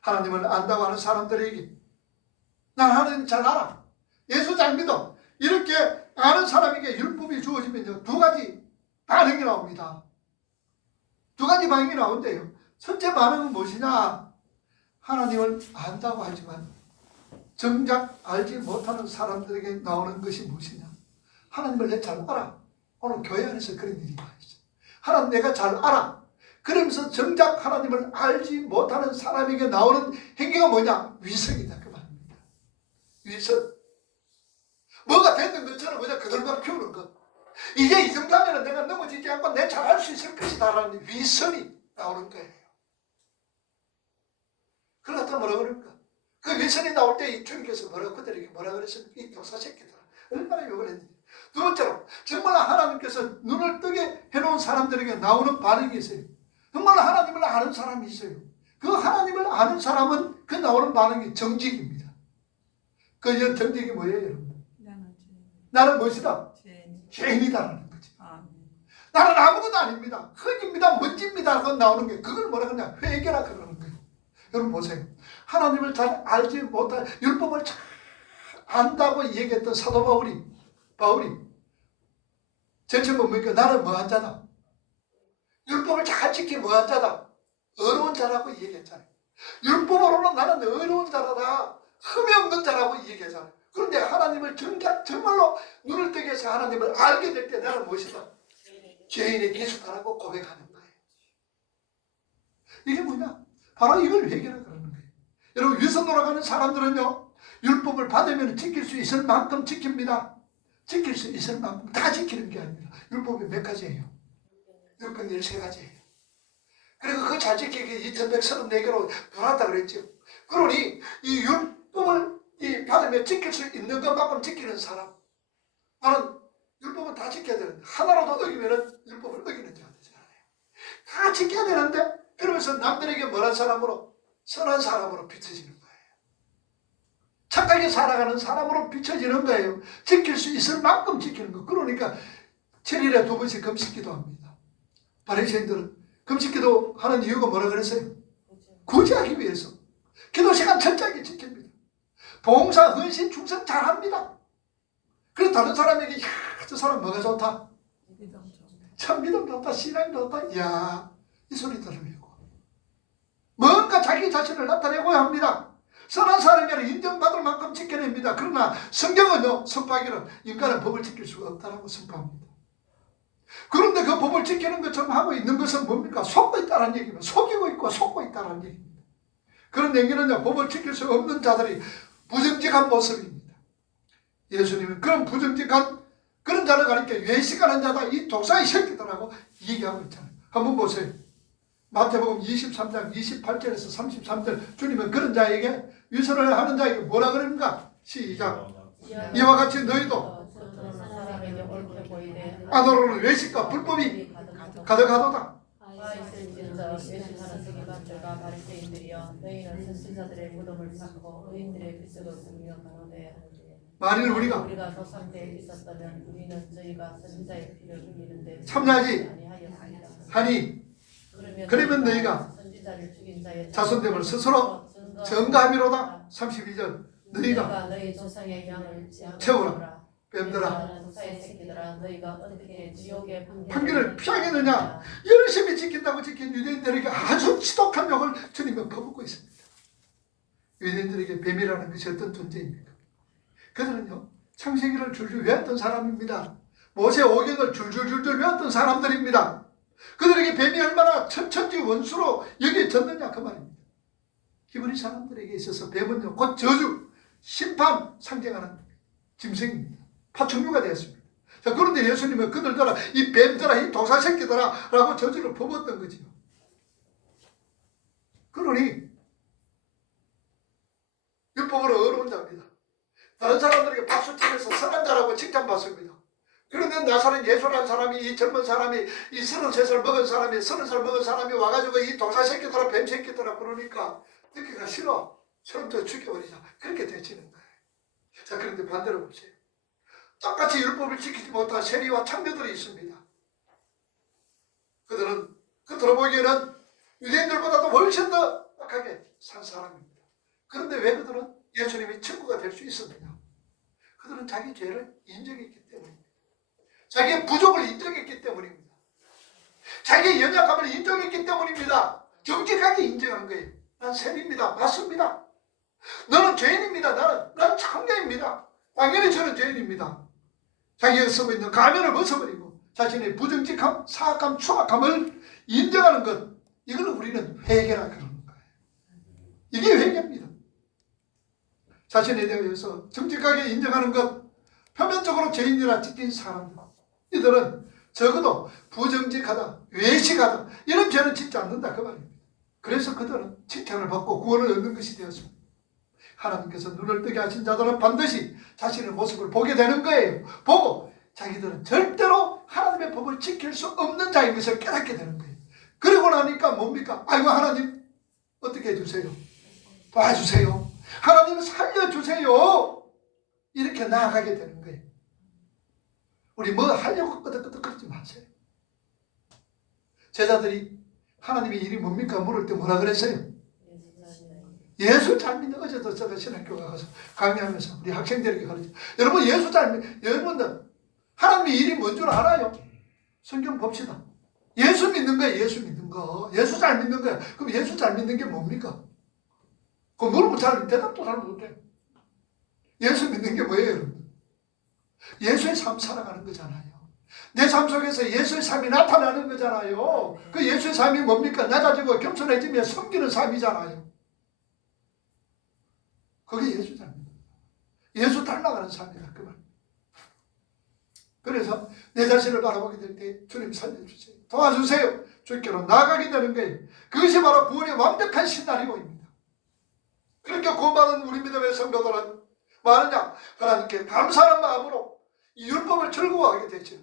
하나님을 안다고 하는 사람들에게 난 하나님 잘 알아, 예수 잘 믿어, 이렇게 아는 사람에게 율법이 주어지면요, 두 가지 반응이 나옵니다. 두 가지 반응이 나온대요. 첫째 반응은 무엇이냐? 하나님을 안다고 하지만 정작 알지 못하는 사람들에게 나오는 것이 무엇이냐? 하나님을 내가 잘 알아. 오늘 교회 안에서 그런 일이 많이 있어. 하나님 내가 잘 알아. 그러면서 정작 하나님을 알지 못하는 사람에게 나오는 행위가 뭐냐? 위선이다 그 말입니다. 위선. 뭐가 됐는 것처럼 그냥 그들만 피우는 것. 이제 이 정도면 내가 넘어지지 않고 내 잘할 수 있을 것이다라는 위선이 나오는 거예요. 그렇다 뭐라 그럴까? 그 위선이 나올 때 이 주님께서 그들에게 뭐라 그랬습니까? 이 독사 새끼들아. 얼마나 욕을 했는지. 두 번째로 정말 하나님께서 눈을 뜨게 해놓은 사람들에게 나오는 반응이 있어요. 정말 하나님을 아는 사람이 있어요. 그 하나님을 아는 사람은 그 나오는 반응이 정직입니다. 그 정직이 뭐예요 여러분? 나는 무엇이다? 죄인이다라는 거지. 나는 아무것도 아닙니다. 흙입니다. 먼지입니다. 그건 나오는 게 그걸 뭐라 그러냐? 회개라 그러는 거예요. 여러분 보세요. 하나님을 잘 알지 못할 율법을 잘 안다고 얘기했던 사도 바울이 제처럼 뭡니까? 나는 뭐한 자다? 율법을 잘 지키 뭐한 자다? 어려운 자라고 얘기했잖아요. 율법으로는 나는 어려운 자라다. 흠이 없는 자라고 얘기했잖아요. 그런데 하나님을 정말로 눈을 뜨게 해서 하나님을 알게 될 때 나는 무엇이다? 죄인의 기수다라고 고백하는 거예요. 이게 뭐냐? 바로 이걸 회개라 그러는 거예요. 여러분 위선 돌아가는 사람들은요, 율법을 받으면 지킬 수 있을 만큼 지킵니다. 지킬 수 있을 만큼 다 지키는 게 아닙니다. 율법이 몇 가지예요? 율법 13가지예요. 그리고 그거 잘 지키기 2134개로 분한다 그랬죠. 그러니 이 율법을 받으면 지킬 수 있는 것만큼 지키는 사람, 나는 율법은 다 지켜야 되는데 하나라도 어기면 율법을 어기는 자가 되잖아요. 다 지켜야 되는데 그러면서 남들에게 뭐란 사람으로? 선한 사람으로 비춰지는 거예요. 착하게 살아가는 사람으로 비춰지는 거예요. 지킬 수 있을 만큼 지키는 거. 그러니까 7일에 2번씩 금식기도 합니다. 바리새인들은 금식기도 하는 이유가 뭐라 그랬어요? 구제하기 위해서. 기도 시간 철저하게 지킵니다. 봉사, 헌신, 충성 잘합니다. 그래서 다른 사람에게 야, 저 사람 뭐가 좋다? 참 믿음 좋다, 신앙 좋다. 이야, 이 소리 들으려고 뭔가 자기 자신을 나타내고 합니다. 선한 사람이라 인정받을 만큼 지켜냅니다. 그러나 성경은요, 선포하기는 인간은 법을 지킬 수가 없다라고 선포합니다. 그런데 그 법을 지키는 것처럼 하고 있는 것은 뭡니까? 속고 있다는 얘기입니다. 속이고 있고 속고 있다는 얘기입니다. 그런 얘기는요, 법을 지킬 수 없는 자들이 부정직한 모습입니다. 예수님은 그런 부정직한 그런 자를 가리켜 외식하는 자다, 이 독사의 새끼들하고 얘기하고 있잖아요. 한번 보세요. 마태복음 23장 28절에서 33절, 주님은 그런 자에게, 위선을 하는 자에게 뭐라 그럽니까? 시작. 이와 같이 너희도 아노로는 외식과 불법이 가득하도다. 세리들과 바리새인들이여, 너희는 선지자들의 무덤을 쌓고 의인들의 비석을 꾸미며 가로되, 만일 우리가 조상 때에 있었다면 우리는 저희가 선지자의 피를 흘리는데 참여하지 하니 그러면 너희가 자손됨을 스스로 증거함이로다. 32절 너희가 너희 조상의 양을 채우라. 뱀들아 판결을 피하겠느냐. 열심히 지킨다고 지킨 유대인들에게 아주 지독한 욕을 주님은 퍼붓고 있습니다. 유대인들에게 뱀이라는 것이 어떤 존재입니까? 그들은요 창세기를 줄줄 외웠던 사람입니다. 모세 오경을 줄줄줄줄 외웠던 사람들입니다. 그들에게 뱀이 얼마나 천천지 원수로 여겨졌느냐 그 말입니다. 히브리 사람들에게 있어서 뱀은요 곧 저주, 심판 상징하는 짐승입니다. 파충류가 되었습니다. 자, 그런데 예수님은 그들더라 이 뱀들아 이 도사 새끼들아 라고 저주를 퍼붓던 거지요. 그러니 율법으로 어려운 자입니다. 다른 사람들에게 박수 치면서 선한 자라고 칭찬받습니다. 그런데 나사렛 예수라는 사람이 이 젊은 사람이 이 33살 먹은 사람이 30살 먹은 사람이 와가지고 이 도사 새끼들아 뱀 새끼들아 그러니까 듣기가 싫어. 처음부터 죽여버리자. 그렇게 되지는 거예요. 자, 그런데 반대로 보세요. 똑같이 율법을 지키지 못한 세리와 창녀들이 있습니다. 그들은 겉으로 보기에는 유대인들보다도 훨씬 더 악하게 산 사람입니다. 그런데 왜 그들은 예수님의 친구가 될 수 있었느냐? 그들은 자기 죄를 인정했기 때문입니다. 자기의 부족을 인정했기 때문입니다. 자기의 연약함을 인정했기 때문입니다. 정직하게 인정한 거예요. 난 세리입니다. 맞습니다. 너는 죄인입니다. 난 창녀입니다. 당연히 저는 죄인입니다. 자기가 쓰고 있는 가면을 벗어버리고 자신의 부정직함, 사악함, 추악함을 인정하는 것, 이걸 우리는 회개라 그러는 거예요. 이게 회개입니다. 자신에 대해서 정직하게 인정하는 것, 표면적으로 죄인이라 찍힌 사람들, 이들은 적어도 부정직하다, 외식하다 이런 죄는 짓지 않는다 그 말입니다. 그래서 그들은 칭찬을 받고 구원을 얻는 것이 되었습니다. 하나님께서 눈을 뜨게 하신 자들은 반드시 자신의 모습을 보게 되는 거예요. 보고 자기들은 절대로 하나님의 법을 지킬 수 없는 자인 것을 깨닫게 되는 거예요. 그러고 나니까 뭡니까? 아이고 하나님 어떻게 해주세요? 도와주세요. 하나님 살려주세요. 이렇게 나아가게 되는 거예요. 우리 뭐 하려고 끄덕끄덕거리지 마세요. 제자들이 하나님의 일이 뭡니까? 물을 때 뭐라 그랬어요? 예수 잘 믿는. 어제도 제가 신학교 가서 강의하면서 우리 학생들에게 가르쳐. 여러분 예수 잘 믿는. 여러분들 하나님의 일이 뭔 줄 알아요? 성경 봅시다. 예수 믿는 거예요. 예수 믿는 거. 예수 잘 믿는 거야. 그럼 예수 잘 믿는 게 뭡니까? 그거 물으면 잘 대답도 잘 못해요. 예수 믿는 게 뭐예요, 여러분? 예수의 삶 살아가는 거잖아요. 내 삶 속에서 예수의 삶이 나타나는 거잖아요. 그 예수의 삶이 뭡니까? 낮아지고 겸손해지며 섬기는 삶이잖아요. 그게 예수 삶입니다. 예수 닮아가는 삶이다 그 말. 그래서 내 자신을 바라보게 될 때 주님 살려주세요. 도와주세요. 주께로 나아가게 되는 거예요. 그것이 바로 구원의 완벽한 시나리오입니다. 그렇게 구원받은 우리 믿음의 성도들은 뭐하느냐? 하나님께 감사하는 마음으로 이 율법을 즐거워하게 되죠.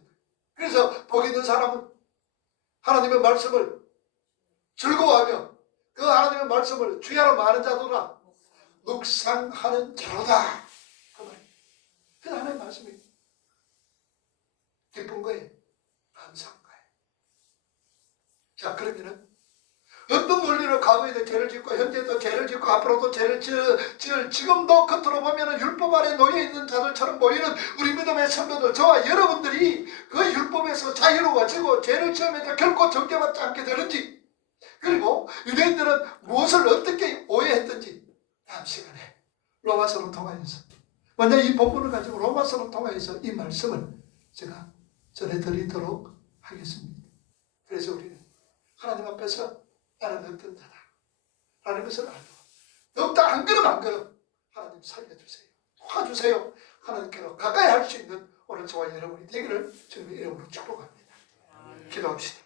그래서 복 있는 사람은 하나님의 말씀을 즐거워하며 그 하나님의 말씀을 주야로 많은 자도라 묵상하는 자로다. 그 말이에요. 그 하나님의 말씀이 기쁜 거예요. 감사한 거예요. 자, 그러면은 어떤 논리로 과거에도 죄를 짓고 현재도 죄를 짓고 앞으로도 죄를 지을 지금도 겉으로 보면 율법 아래 놓여있는 자들처럼 보이는 우리 믿음의 성도들 저와 여러분들이 그 율법에서 자유로워지고 죄를 지으면서 결코 정죄받지 않게 되는지, 그리고 유대인들은 무엇을 어떻게 오해했던지 다음 시간에 로마서를 통하여서 먼저 이 본문을 가지고 로마서를 통하여서 이 말씀을 제가 전해드리도록 하겠습니다. 그래서 우리는 하나님 앞에서 나는 어떤 자다 라는 것을 알고 더욱더 한 걸음 한 걸음 하나님 살려주세요, 도와주세요, 하나님께로 가까이 할 수 있는 오늘 저와 여러분이 되기를 주님의 이름으로 축복합니다. 기도합시다.